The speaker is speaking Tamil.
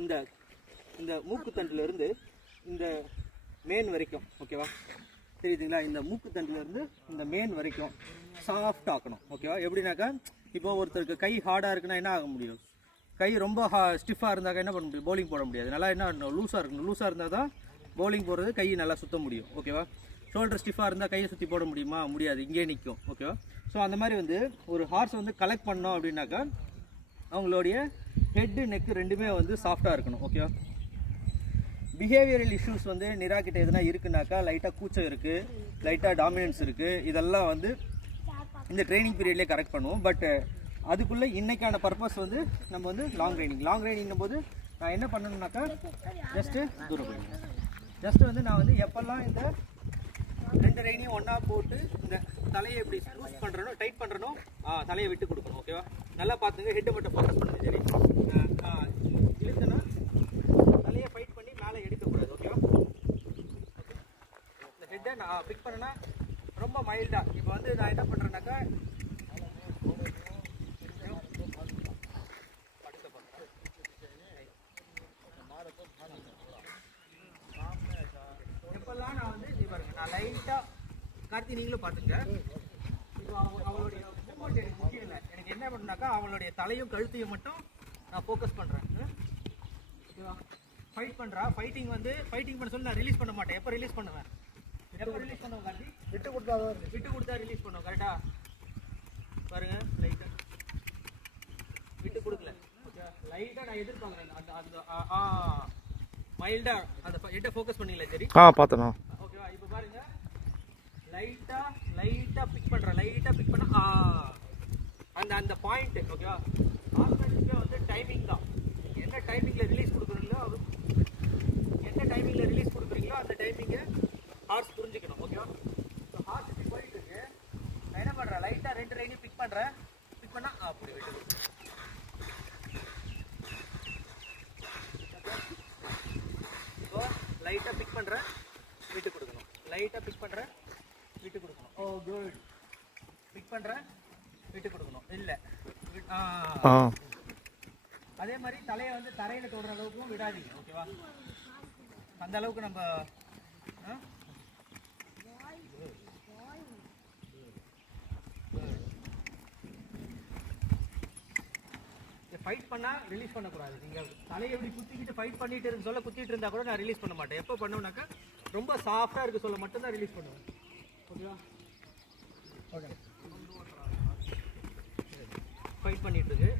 இந்த இந்த மூக்குத்தண்டிலிருந்து இந்த மேன் வரைக்கும், ஓகேவா, தெரியுதுங்களா? இந்த மூக்குத்தண்டிலிருந்து இந்த மேன் வரைக்கும் சாஃப்ட் ஆக்கணும், ஓகேவா? எப்படின்னாக்கா, இப்போ ஒருத்தருக்கு கை ஹார்டாக இருக்குன்னா என்ன ஆக முடியும்? கை ரொம்ப ஸ்டிஃபாக இருந்தாக்கா என்ன பண்ண முடியும்? பவுலிங் போட முடியாது. நல்லா என்ன லூஸாக இருக்கணும். லூஸாக இருந்தால் தான் பவுலிங் போடுறது கை நல்லா சுற்ற முடியும், ஓகேவா? ஷோல்டர் ஸ்டிஃபாக இருந்தால் கையை சுற்றி போட முடியுமா? முடியாது, இங்கே நிற்கும், ஓகேவா? ஸோ அந்த மாதிரி வந்து ஒரு ஹார்ஸ் வந்து கலெக்ட் பண்ணோம் அப்படின்னாக்கா அவங்களுடைய ஹெட்டு நெக்கு ரெண்டுமே வந்து சாஃப்டாக இருக்கணும், ஓகேவா? பிஹேவியரல் இஷ்யூஸ் வந்து நிராகிட்ட எதுனா இருக்குனாக்கா, லைட்டாக கூச்சம் இருக்குது, லைட்டாக டாமினன்ஸ் இருக்குது, இதெல்லாம் வந்து இந்த ட்ரைனிங் பீரியட்லேயே கரெக்ட் பண்ணுவோம். பட் அதுக்குள்ளே இன்றைக்கான பர்பஸ் வந்து நம்ம வந்து லாங் ரைனிங்கும் போது நான் என்ன பண்ணணுன்னாக்கா, ஜஸ்ட்டு வந்து நான் வந்து எப்போல்லாம் இந்த 2 ரெயினையும் ஒன்றா போட்டு இந்த தலையை எப்படி லூஸ் பண்ணுறனோ, டைட் பண்ணுறனோ, தலையை விட்டு கொடுக்கணும், ஓகேவா? நல்லா பார்த்துங்க, ஹெட்டை மட்டும் ஃபோக்கஸ் பண்ணுங்க. சரி, இழுத்துனா தலையை ஃபைட் பண்ணி மேலே எடுக்கக்கூடாது, ஓகேவா? இந்த ஹெட்டை நான் பிக் பண்ணேன்னா ரொம்ப மைல்டாக. இப்போ வந்து நான் என்ன பண்ணுறேன்னாக்கா, எப்பெல்லாம் நான் வந்து நான் லைட்டாக கார்த்தி நீங்களும் பார்த்துங்க. இப்போ அவங்களுடைய மூமெண்ட் எனக்கு முக்கியம் இல்லை. எனக்கு என்ன பண்ணுனாக்கா, அவங்களுடைய தலையும் கழுத்தையும் மட்டும் நான் ஃபோக்கஸ் பண்ணுறேன், ஓகேவா? ஃபைட் பண்ணுறா, ஃபைட்டிங் பண்ண சொல்லி நான் ரிலீஸ் பண்ண மாட்டேன். எப்போ ரிலீஸ் பண்ணுவேன் கார்த்தி? விட்டு கொடுத்தா ரிலீஸ் பண்ணுவோம், கரெக்டாக? பாருங்க, லைட்டாக விட்டு கொடுக்கல, ஓகே? லைட்டாக நான் எதிர்பார்க்குறேன் அந்த அந்த மைல்டாக அந்த ஹெட்டை ஃபோக்கஸ் பண்ணிங்களா? சரி, பார்த்தேண்ணா, ஓகேவா? இப்போ பாருங்க, லைட்டாக பிக் பண்ண அந்த பாயிண்ட், ஓகேவா? ஆல்ரெடிக்கே வந்து டைமிங் தான். என்ன டைமிங்கில் ரிலீஸ் கொடுக்குறீங்களோ அந்த டைமிங்கை ஹார்ஸ் புரிஞ்சுக்கணும், ஓகேவா? ஸோ ஹார்ஸ் இப்படி போயிட்டு இருக்கு, நான் என்ன பண்ணுறேன், லைட்டாக 2 ரெயினையும் பிக் பண்ணால் அப்படி விட்டு இப்போ லைட்டாக பிக் பண்ணுறேன், விட்டு கொடுக்கணும். லைட்டாக பிக் பண்ணுறேன், விட்டு கொடுக்கணும். ஓ குட். பிக் பண்ணுறேன், விட்டு கொடுக்கணும். இல்லை, அதே மாதிரி தலையை வந்து தரையில் தொடுற அளவுக்கும் விடாதீங்க, ஓகேவா? அந்த அளவுக்கு நம்ம ஃபைட் பண்ணால் ரிலீஸ் பண்ணக்கூடாது. நீங்கள் தலையை எப்படி குத்திக்கிட்டு ஃபைட் பண்ணிட்டு இருக்கு சொல்ல குத்திட்டு இருந்தால் கூட நான் ரிலீஸ் பண்ண மாட்டேன். எப்போ பண்ணுவேனாக்கா, ரொம்ப சாஃப்டாக இருக்க சொல்ல மட்டும்தான் ரிலீஸ் பண்ணுவேன், ஓகேவா? ஓகே, ஃபைட் பண்ணிட்டு இருக்கு.